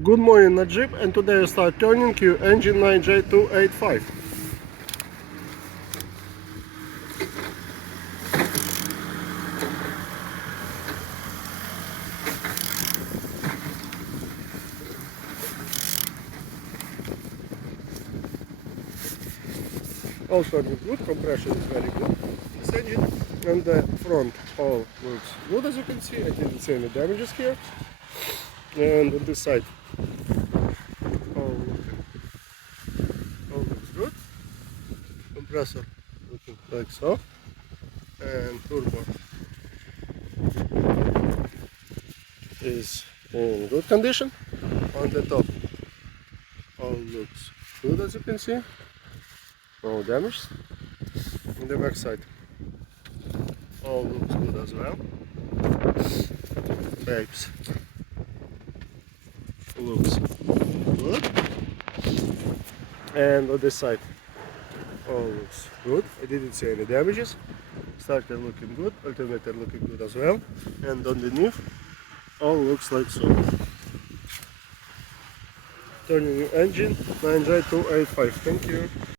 Good morning, Najib, and today I start turning Q engine 9J285. All turning good, compression is very good. This engine and the front all looks good, as you can see. I didn't see any damages here. And on this side all looks good. Compressor looking like so, and turbo is in good condition. On the top all looks good, as you can see, no damage. On the back side all looks good as well. Babes looks good, and on this side all looks good. I didn't see any damages. Starter looking good, alternator looking good as well, and underneath all looks like so. Turning engine 9J285. Thank you.